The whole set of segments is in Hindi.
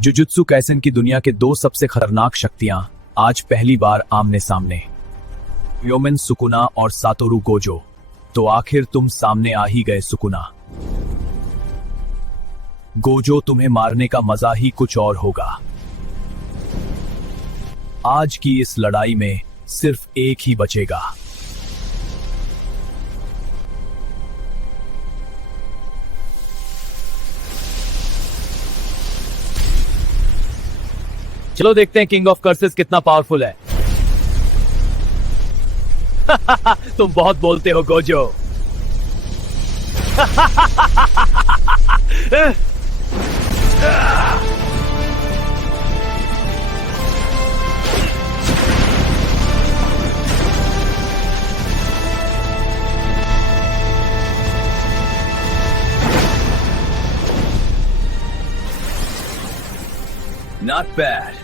जुजुत्सु काइसेन की दुनिया के दो सबसे खतरनाक शक्तियां आज पहली बार आमने सामने। योमेन सुकुना और सातोरु गोजो। तो आखिर तुम सामने आ ही गए सुकुना। गोजो, तुम्हें मारने का मजा ही कुछ और होगा। आज की इस लड़ाई में सिर्फ एक ही बचेगा। चलो देखते हैं किंग ऑफ कर्सेस कितना पावरफुल है। तुम बहुत बोलते हो गोजो। Not bad.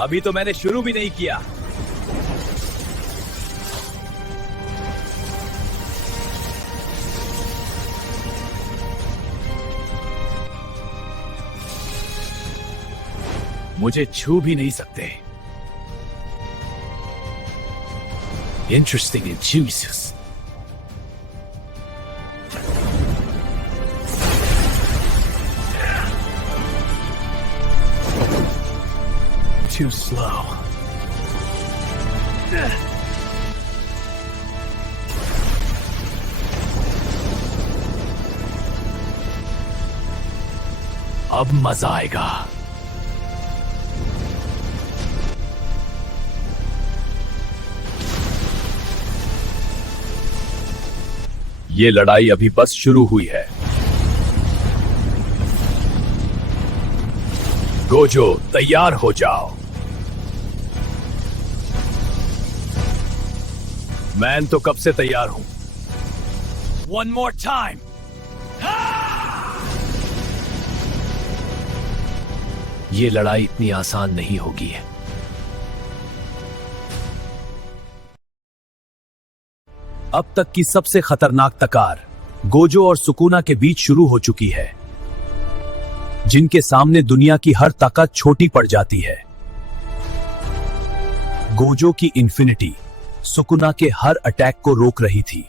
अभी तो मैंने शुरू भी नहीं किया। मुझे छू भी नहीं सकते। Interesting and Jesus. Too slow. अब मजा आएगा। ये लड़ाई अभी बस शुरू हुई है। गोजो, तैयार हो जाओ। मैं तो कब से तैयार हूं। One more time. ये लड़ाई इतनी आसान नहीं होगी। अब तक की सबसे खतरनाक तकार गोजो और सुकुना के बीच शुरू हो चुकी है, जिनके सामने दुनिया की हर ताकत छोटी पड़ जाती है। गोजो की इन्फिनिटी सुकुना के हर अटैक को रोक रही थी,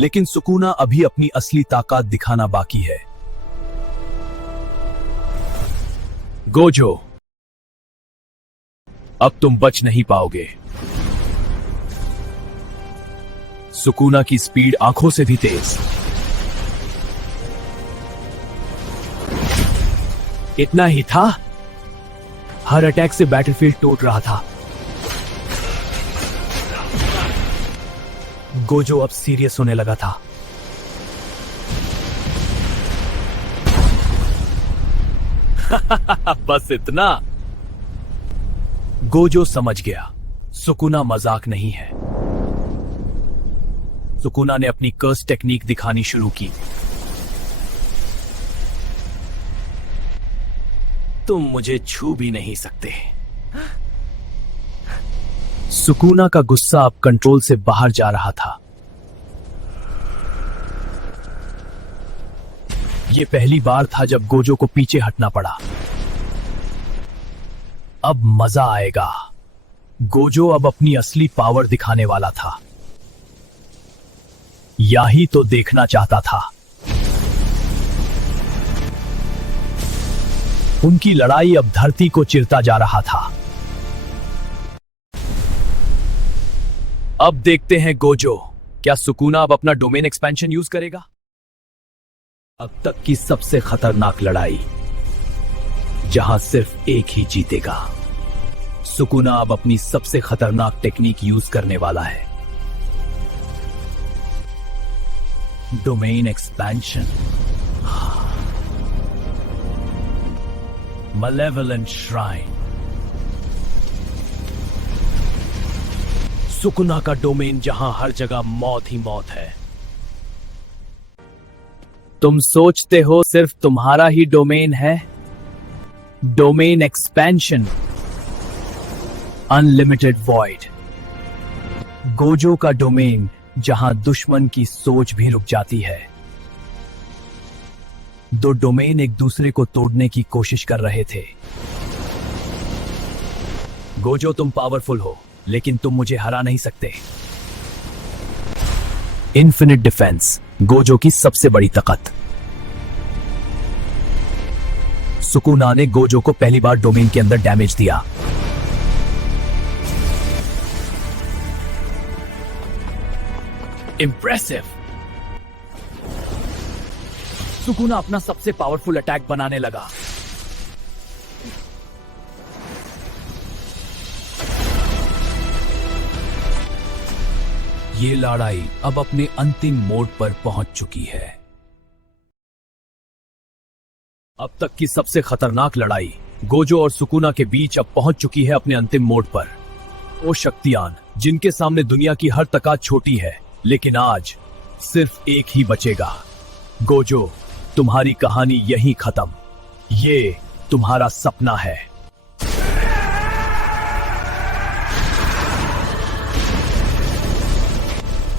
लेकिन सुकुना अभी अपनी असली ताकत दिखाना बाकी है। गोजो, अब तुम बच नहीं पाओगे। सुकुना की स्पीड आंखों से भी तेज। इतना ही था, हर अटैक से बैटलफील्ड टूट रहा था। गोजो अब सीरियस होने लगा था। बस इतना। गोजो समझ गया, सुकुना मजाक नहीं है। सुकुना ने अपनी कर्स टेक्निक दिखानी शुरू की। तुम मुझे छू भी नहीं सकते। सुकुना का गुस्सा अब कंट्रोल से बाहर जा रहा था। यह पहली बार था जब गोजो को पीछे हटना पड़ा। अब मजा आएगा। गोजो अब अपनी असली पावर दिखाने वाला था। यही तो देखना चाहता था। उनकी लड़ाई अब धरती को चिरता जा रहा था। अब देखते हैं गोजो, क्या सुकुना अब अपना डोमेन एक्सपेंशन यूज करेगा? अब तक की सबसे खतरनाक लड़ाई, जहां सिर्फ एक ही जीतेगा। सुकुना अब अपनी सबसे खतरनाक टेक्निक यूज करने वाला है, domain expansion. Malevolent Shrine। Sukuna का डोमेन, जहां हर जगह मौत ही मौत है। तुम सोचते हो सिर्फ तुम्हारा ही डोमेन है? Domain expansion, unlimited void. Gojo का डोमेन, जहां दुश्मन की सोच भी रुक जाती है। दो डोमेन एक दूसरे को तोड़ने की कोशिश कर रहे थे। गोजो, तुम पावरफुल हो, लेकिन तुम मुझे हरा नहीं सकते। इन्फिनिट डिफेंस, गोजो की सबसे बड़ी ताकत। सुकुना ने गोजो को पहली बार डोमेन के अंदर डैमेज दिया। इंप्रेसिव। सुकुना अपना सबसे पावरफुल अटैक बनाने लगा। ये लड़ाई अब अपने अंतिम मोड़ पर पहुंच चुकी है। अब तक की सबसे खतरनाक लड़ाई गोजो और सुकुना के बीच अब पहुंच चुकी है अपने अंतिम मोड़ पर। वो शक्तियान जिनके सामने दुनिया की हर ताकत छोटी है, लेकिन आज सिर्फ एक ही बचेगा। गोजो, तुम्हारी कहानी यहीं खत्म। ये तुम्हारा सपना है।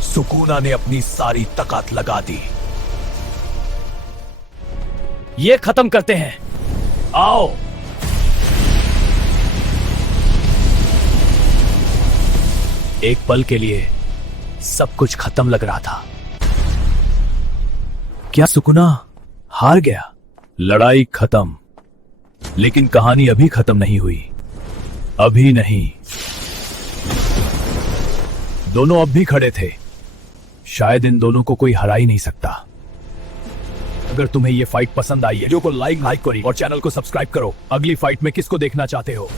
सुकुना ने अपनी सारी ताकत लगा दी। ये खत्म करते हैं, आओ। एक पल के लिए सब कुछ खत्म लग रहा था। क्या सुकुना हार गया? लड़ाई खत्म, लेकिन कहानी अभी खत्म नहीं हुई। अभी नहीं। दोनों अब भी खड़े थे। शायद इन दोनों को कोई हरा ही नहीं सकता। अगर तुम्हें ये फाइट पसंद आई है, वीडियो को लाइक करो और चैनल को सब्सक्राइब करो। अगली फाइट में किसको देखना चाहते हो?